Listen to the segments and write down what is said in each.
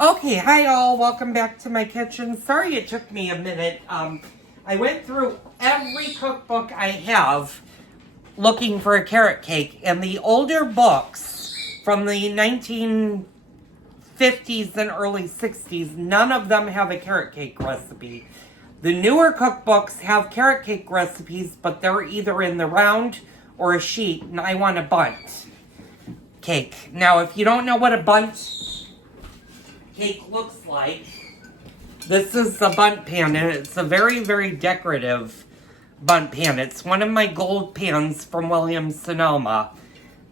Okay, hi all, welcome back to my kitchen. Sorry it took me a minute. I went through every cookbook I have looking for a carrot cake, and the older books from the 1950s and early 60s, none of them have a carrot cake recipe. The newer cookbooks have carrot cake recipes, but they're either in the round or a sheet, and I want a Bundt cake. Now, if you don't know what a Bundt cake looks like, this is the Bundt pan, and it's a very, very decorative Bundt pan. It's one of my gold pans from Williams-Sonoma,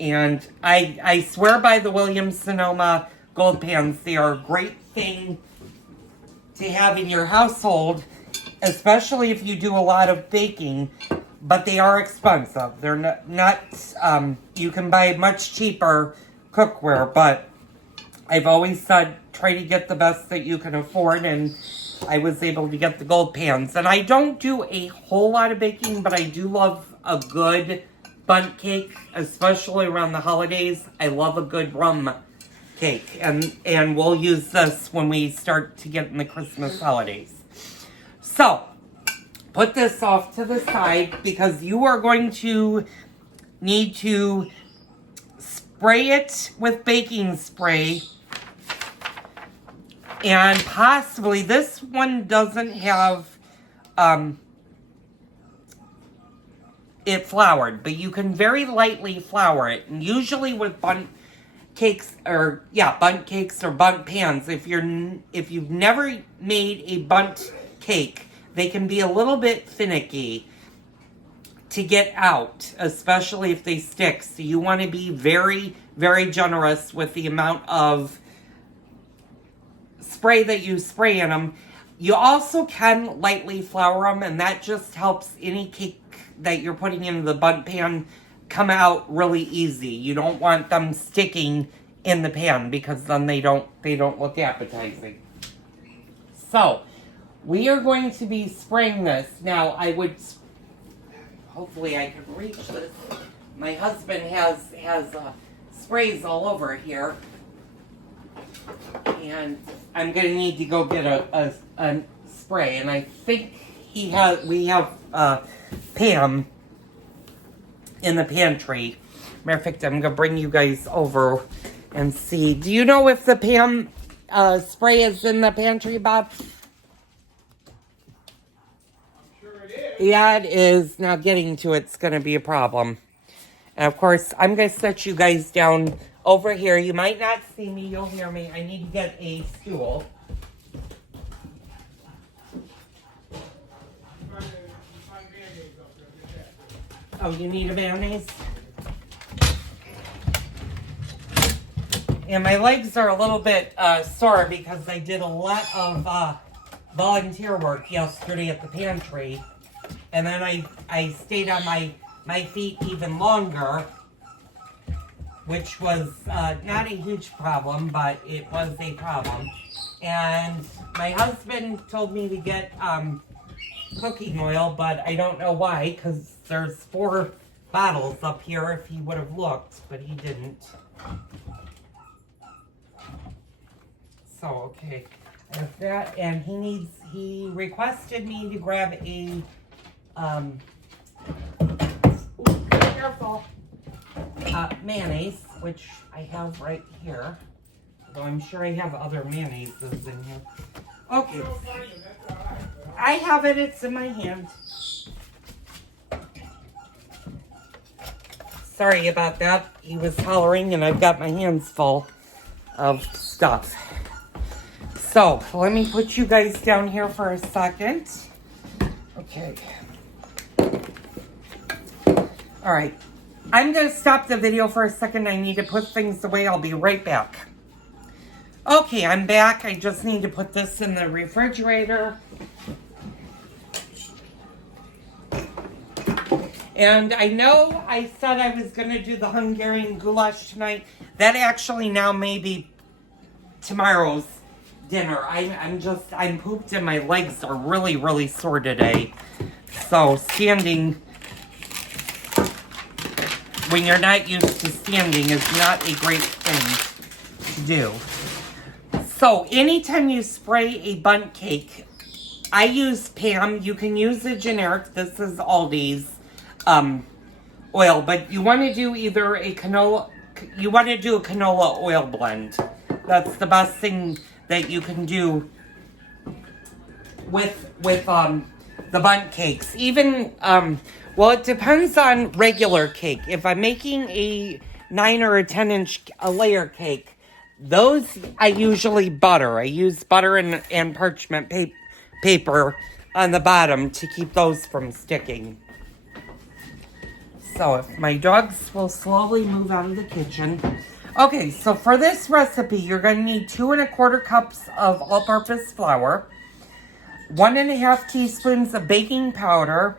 and I swear by the Williams-Sonoma gold pans. They are a great thing to have in your household, especially if you do a lot of baking, but they are expensive. They're not you can buy much cheaper cookware, but I've always said try to get the best that you can afford, and I was able to get the gold pans. And I don't do a whole lot of baking, but I do love a good Bundt cake, especially around the holidays. I love a good rum cake, and we'll use this when we start to get in the Christmas holidays. So, put this off to the side because you are going to need to spray it with baking spray. And possibly, this one doesn't have it floured, but you can very lightly flour it. And usually with Bundt cakes or Bundt pans, if you've never made a Bundt cake, they can be a little bit finicky to get out, especially if they stick. So you want to be very, very generous with the amount of spray that you spray in them. You also can lightly flour them, and that just helps any cake that you're putting into the Bundt pan come out really easy. You don't want them sticking in the pan because then they don't look appetizing. So, we are going to be spraying this. Now, hopefully I can reach this. My husband has sprays all over here. And I'm going to need to go get a spray. And I think we have Pam in the pantry. Matter of fact, I'm going to bring you guys over and see. Do you know if the Pam spray is in the pantry, Bob? Yeah, it is. Now getting to it's going to be a problem. And of course, I'm going to set you guys down over here. You might not see me. You'll hear me. I need to get a stool. Oh, you need a mayonnaise? And my legs are a little bit sore because I did a lot of volunteer work yesterday at the pantry. And then I stayed on my feet even longer, which was not a huge problem, but it was a problem. And my husband told me to get cooking oil, but I don't know why, because there's 4 bottles up here if he would have looked, but he didn't. So, okay. I have that, and he requested me to grab a careful, mayonnaise, which I have right here. Though I'm sure I have other mayonnaises in here. Okay. I have it. It's in my hand. Sorry about that. He was hollering and I've got my hands full of stuff. So, let me put you guys down here for a second. Okay. All right. I'm going to stop the video for a second. I need to put things away. I'll be right back. Okay, I'm back. I just need to put this in the refrigerator. And I know I said I was going to do the Hungarian goulash tonight. That actually now may be tomorrow's dinner. I'm pooped and my legs are really, really sore today. So standing, when you're not used to standing, is not a great thing to do. So anytime you spray a bundt cake, I use Pam. You can use the generic. This is Aldi's oil, but you want to do either a canola. You want to do a canola oil blend. That's the best thing that you can do with the bundt cakes. Even well, it depends on regular cake. If I'm making a 9 or a 10-inch layer cake, those I usually butter. I use butter and parchment paper on the bottom to keep those from sticking. So if my dogs will slowly move out of the kitchen. Okay, so for this recipe, you're going to need 2 1/4 cups of all-purpose flour, 1 1/2 teaspoons of baking powder,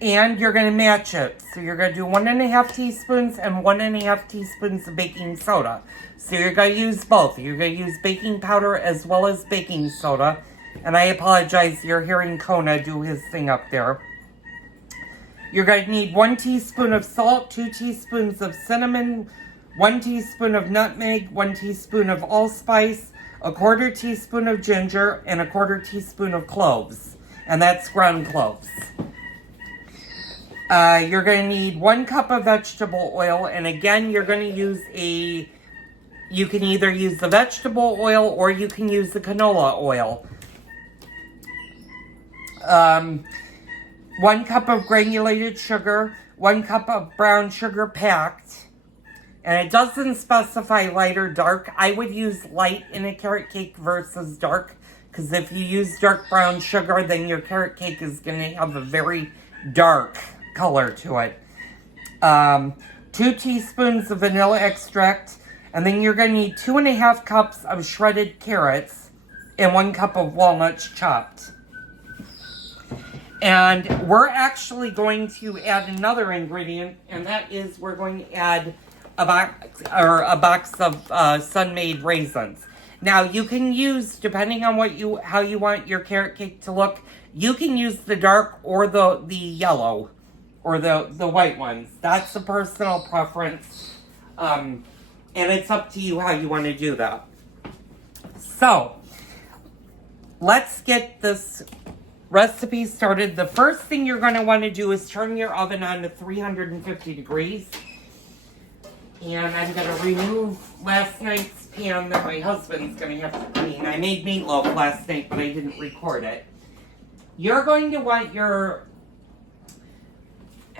and you're going to match it. So you're going to do 1 1/2 teaspoons and 1 1/2 teaspoons of baking soda. So you're going to use both. You're going to use baking powder as well as baking soda. And I apologize, you're hearing Kona do his thing up there. You're going to need 1 teaspoon of salt, 2 teaspoons of cinnamon, 1 teaspoon of nutmeg, 1 teaspoon of allspice, 1/4 teaspoon of ginger, and 1/4 teaspoon of cloves. And that's ground cloves. You're going to need 1 cup of vegetable oil. And again, you're going to use you can either use the vegetable oil or you can use the canola oil. 1 cup of granulated sugar, 1 cup of brown sugar packed, and it doesn't specify light or dark. I would use light in a carrot cake versus dark, because if you use dark brown sugar, then your carrot cake is going to have a very dark color to it. 2 teaspoons of vanilla extract, and then you're going to need 2 1/2 cups of shredded carrots and 1 cup of walnuts chopped. And we're actually going to add another ingredient, and that is we're going to add a box of sun-made raisins. Now you can use, depending on how you want your carrot cake to look, you can use the dark or the yellow or the white ones. That's a personal preference, and it's up to you how you want to do that. So let's get this recipe started. The first thing you're going to want to do is turn your oven on to 350 degrees. And I'm going to remove last night's pan that my husband's going to have to clean. I made meatloaf last night, but I didn't record it. You're going to want your...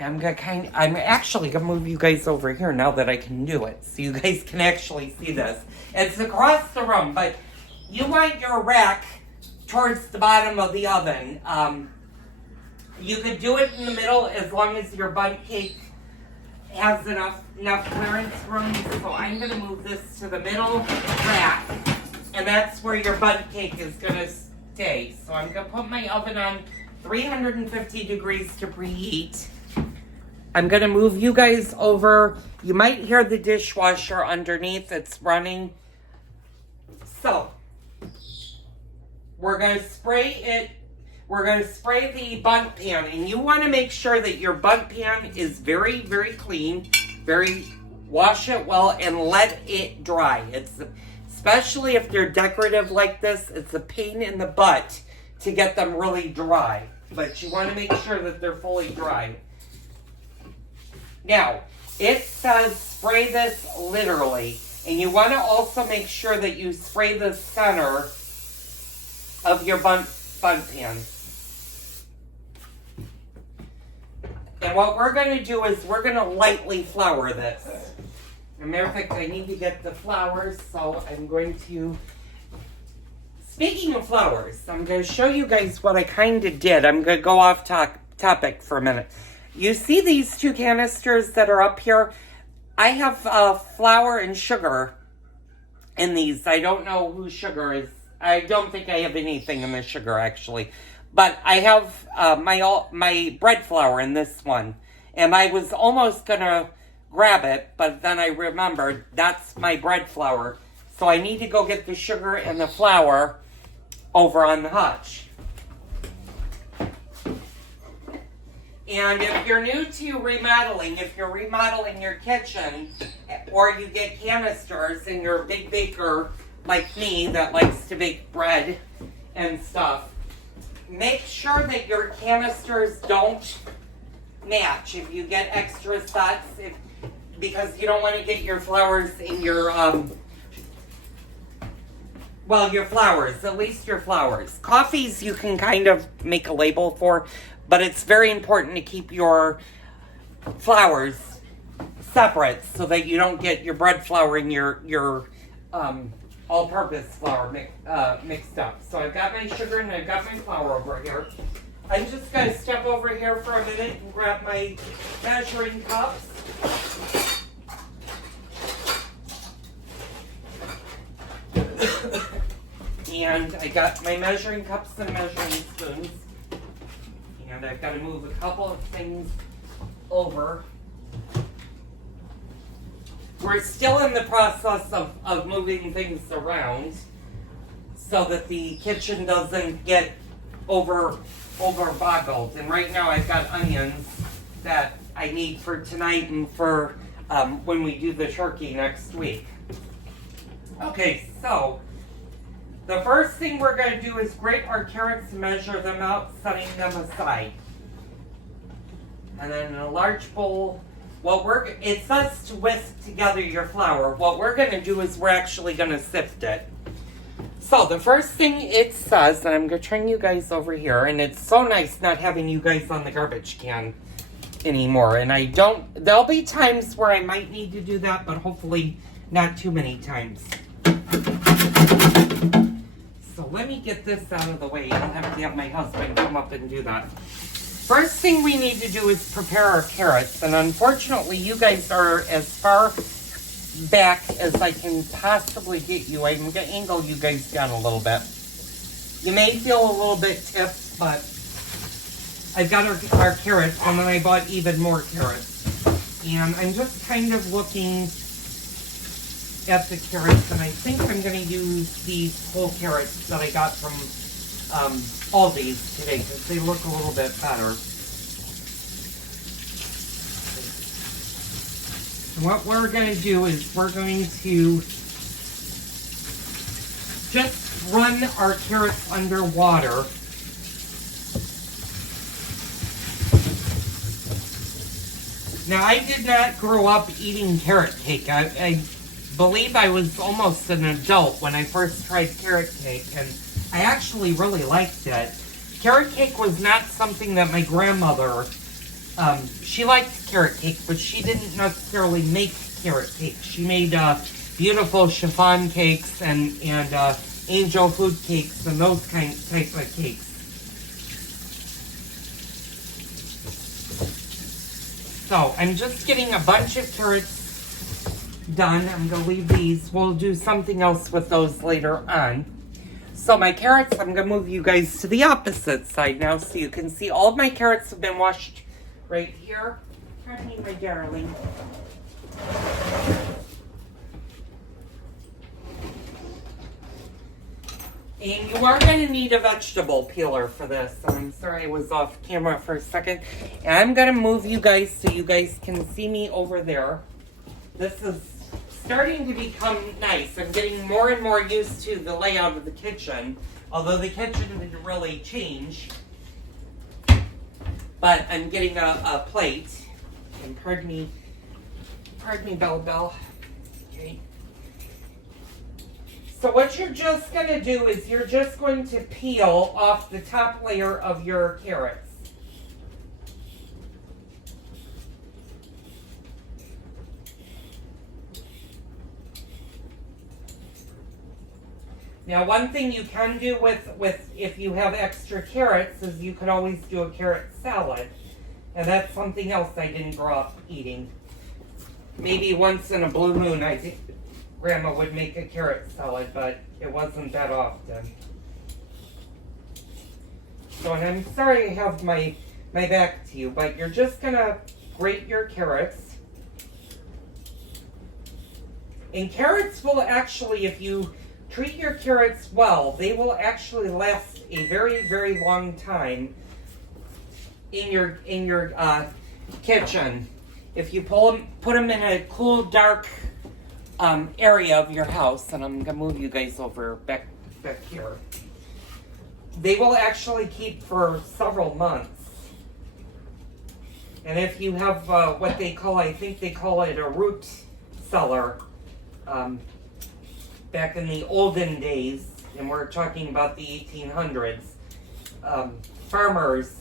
I'm actually going to move you guys over here now that I can do it, so you guys can actually see this. It's across the room, but you want your rack towards the bottom of the oven. You could do it in the middle as long as your bundt cake has enough clearance room. So I'm going to move this to the middle rack, and that's where your bundt cake is going to stay. So I'm going to put my oven on 350 degrees to preheat. I'm going to move you guys over. You might hear the dishwasher underneath. It's running. So we're going to spray it. We're going to spray the bundt pan, and you want to make sure that your bundt pan is very, very clean. Wash it well and let it dry. It's especially if they're decorative like this, it's a pain in the butt to get them really dry. But you want to make sure that they're fully dry. Now, it says spray this literally, and you want to also make sure that you spray the center of your bundt pan. And what we're going to do is we're going to lightly flour this. As a matter of fact, I need to get the flours, so I'm going to... Speaking of flours, I'm going to show you guys what I kind of did. I'm going to go off topic for a minute. You see these 2 canisters that are up here? I have flour and sugar in these. I don't know whose sugar is. I don't think I have anything in the sugar, actually. But I have my bread flour in this one. And I was almost going to grab it, but then I remembered that's my bread flour. So I need to go get the sugar and the flour over on the hutch. And if you're new to remodeling, if you're remodeling your kitchen, or you get canisters and you're a big baker, like me that likes to bake bread and stuff, make sure that your canisters don't match. If you get extra sets, because you don't want to get your flours in your, your flours, at least your flours. Coffees you can kind of make a label for, but it's very important to keep your flours separate so that you don't get your bread flour and your all-purpose flour mixed up. So I've got my sugar and I've got my flour over here. I'm just going to step over here for a minute and grab my measuring cups. And I got my measuring cups and measuring spoons. And I've got to move a couple of things over. We're still in the process of moving things around so that the kitchen doesn't get over boggled. And right now I've got onions that I need for tonight and for when we do the turkey next week. Okay, so the first thing we're going to do is grate our carrots and measure them out, setting them aside. And then in a large bowl, it says to whisk together your flour. What we're going to do is we're actually going to sift it. So the first thing it says, and I'm going to turn you guys over here, and it's so nice not having you guys on the garbage can anymore. And there'll be times where I might need to do that, but hopefully not too many times. So let me get this out of the way. I don't have to have my husband come up and do that. First thing we need to do is prepare our carrots. And unfortunately, you guys are as far back as I can possibly get you. I'm going to angle you guys down a little bit. You may feel a little bit tipped, but I've got our carrots, and then I bought even more carrots. And I'm just kind of looking at the carrots, and I think I'm going to use these whole carrots that I got from Aldi's today because they look a little bit better. And what we're going to do is we're going to just run our carrots under water. Now, I did not grow up eating carrot cake. I believe I was almost an adult when I first tried carrot cake, and I actually really liked it. Carrot cake was not something that my grandmother, she liked carrot cake, but she didn't necessarily make carrot cake. She made beautiful chiffon cakes and angel food cakes and those type of cakes. So I'm just getting a bunch of carrots done. I'm going to leave these. We'll do something else with those later on. So my carrots, I'm going to move you guys to the opposite side now so you can see all of my carrots have been washed right here. Pardon me, my darling. And you are going to need a vegetable peeler for this. I'm sorry I was off camera for a second. And I'm going to move you guys so you guys can see me over there. This is starting to become nice. I'm getting more and more used to the layout of the kitchen, although the kitchen didn't really change. But I'm getting a plate. And pardon me, Belle. Okay. So what you're just going to do is you're just going to peel off the top layer of your carrots. Now, one thing you can do with if you have extra carrots is you could always do a carrot salad. And that's something else I didn't grow up eating. Maybe once in a blue moon, I think Grandma would make a carrot salad, but it wasn't that often. So, and I'm sorry I have my back to you, but you're just going to grate your carrots. And carrots will actually, if you treat your carrots well, they will actually last a very, very long time in your kitchen. If you put them in a cool, dark area of your house, and I'm gonna move you guys over back here. They will actually keep for several months. And if you have what they call, I think they call it a root cellar, back in the olden days, and we're talking about the 1800s, farmers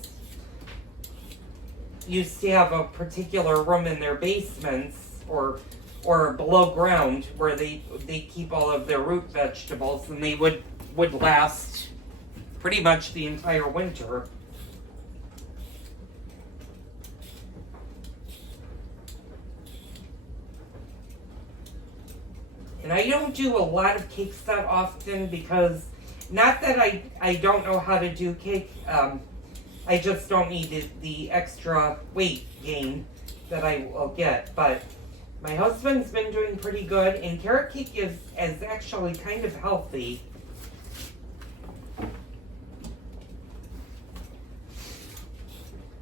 used to have a particular room in their basements or below ground where they keep all of their root vegetables, and they would last pretty much the entire winter. And I don't do a lot of cakes that often because, not that I don't know how to do cake, I just don't need the extra weight gain that I will get. But my husband's been doing pretty good, and carrot cake is actually kind of healthy.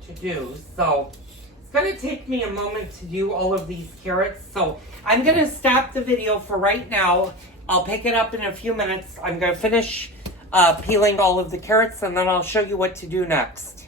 To do. So it's going to take me a moment to do all of these carrots. So I'm going to stop the video for right now. I'll pick it up in a few minutes. I'm going to finish peeling all of the carrots, and then I'll show you what to do next.